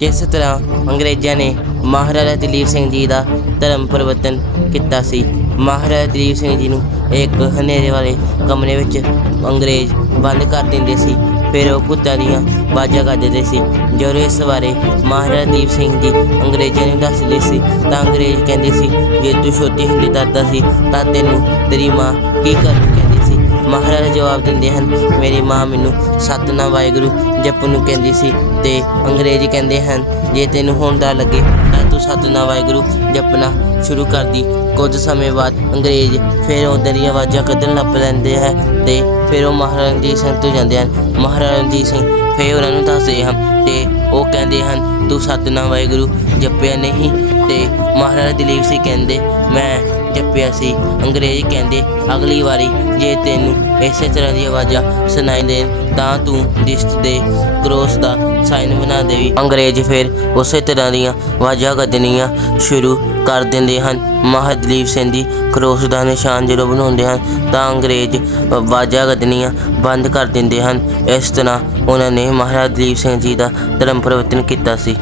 ਕਿਸ ਤਰ੍ਹਾਂ ਅੰਗਰੇਜ਼ਾਂ ਨੇ ਮਹਾਰਾਜਾ ਦਲੀਪ ਸਿੰਘ ਜੀ ਦਾ ਧਰਮ ਪਰਿਵਰਤਨ ਕੀਤਾ ਸੀ। ਮਹਾਰਾਜਾ ਦਲੀਪ ਸਿੰਘ ਜੀ ਨੂੰ ਇੱਕ ਹਨੇਰੇ ਵਾਲੇ ਕਮਰੇ ਵਿੱਚ ਅੰਗਰੇਜ਼ ਬੰਦ ਕਰ ਦਿੰਦੇ ਸੀ। ਫਿਰ ਉਹ ਭੂਤਾਂ ਦੀਆਂ ਬਾਜਾਂ ਕੱਢਦੇ ਸੀ। ਜਦੋਂ ਇਸ ਬਾਰੇ ਮਹਾਰਾਜਾ ਦੀਪ ਸਿੰਘ ਜੀ ਅੰਗਰੇਜ਼ਾਂ ਨੂੰ ਦੱਸਦੇ ਸੀ, ਤਾਂ ਅੰਗਰੇਜ਼ ਕਹਿੰਦੇ ਸੀ, ਜੇ ਤੂੰ ਛੋਟੀ ਹੁੰਦੀ ਦਾਦਾ ਸੀ, ਤਾਂ ਤੈਨੂੰ ਤੇਰੀ ਮਾਂ ਕੀ ਕਰਨੀ ਕਹਿੰਦੀ ਮਹਾਰਾਜਾ ਜਵਾਬ ਦਿੰਦੇ ਹਨ, ਮੇਰੀ ਮਾਂ ਮੈਨੂੰ ਸਤਨਾਮ ਵਾਹਿਗੁਰੂ ਜਪਣ ਨੂੰ ਕਹਿੰਦੀ ਸੀ ਤੇ ਅੰਗਰੇਜ਼ ਕਹਿੰਦੇ ਹਨ, ਜੇ ਤੈਨੂੰ ਹੁਣ ਡਰ ਲੱਗੇ ਤਾਂ ਤੂੰ ਸਤਨਾਮ ਵਾਹਿਗੁਰੂ ਜਪਣਾ ਸ਼ੁਰੂ ਕਰ ਦੀ। ਕੁਝ ਸਮੇਂ ਬਾਅਦ ਅੰਗਰੇਜ਼ ਫਿਰ ਉਹਨਾਂ ਦੀਆਂ ਆਵਾਜ਼ਾਂ ਕੱਢਣ ਲੱਗ ਪੈਂਦੇ ਹੈ ਤੇ ਫਿਰ ਉਹ ਮਹਾਰਾਜਾ ਰਣਜੀਤ ਸਿੰਘ ਤੋਂ ਜਾਂਦੇ ਹਨ। ਮਹਾਰਾਜਾ ਰਣਜੀਤ ਸਿੰਘ ਫਿਰ ਉਹਨਾਂ ਨੂੰ ਦੱਸਦੇ ਹਨ ਤੇ ਉਹ ਕਹਿੰਦੇ ਹਨ, ਤੂੰ ਸਤਨਾਮ ਵਾਹਿਗੁਰੂ ਜਪਿਆ ਨਹੀਂ? ਤੇ ਮਹਾਰਾਜਾ ਦਲੀਪ ਸਿੰਘ ਕਹਿੰਦੇ, ਮੈਂ ਚੱਪਿਆ ਸੀ। ਅੰਗਰੇਜ਼ ਕਹਿੰਦੇ, ਅਗਲੀ ਵਾਰੀ ਜੇ ਤੈਨੂੰ ਇਸੇ ਤਰ੍ਹਾਂ ਦੀ ਆਵਾਜ਼ਾਂ ਸੁਣਾਈ ਦੇਣ, ਤਾਂ ਤੂੰ ਦਿਸ਼ਟ ਦੇ ਕ੍ਰੋਸ ਦਾ ਸਾਈਨ ਬਣਾ ਦੇਵੀ। ਅੰਗਰੇਜ਼ ਫਿਰ ਉਸੇ ਤਰ੍ਹਾਂ ਦੀਆਂ ਆਵਾਜ਼ਾਂ ਕੱਢਣੀਆਂ ਸ਼ੁਰੂ ਕਰ ਦਿੰਦੇ ਹਨ। ਮਹਾਰਾਜਾ ਦਲੀਪ ਸਿੰਘ ਦੀ ਕ੍ਰੋਸ ਦਾ ਨਿਸ਼ਾਨ ਜਦੋਂ ਬਣਾਉਂਦੇ ਹਨ, ਤਾਂ ਅੰਗਰੇਜ਼ ਆਵਾਜ਼ਾਂ ਕੱਢਣੀਆਂ ਬੰਦ ਕਰ ਦਿੰਦੇ ਹਨ। ਇਸ ਤਰ੍ਹਾਂ ਉਹਨਾਂ ਨੇ ਮਹਾਰਾਜ ਦਲੀਪ ਸਿੰਘ ਜੀ ਦਾ ਧਰਮ ਪਰਿਵਰਤਨ ਕੀਤਾ ਸੀ।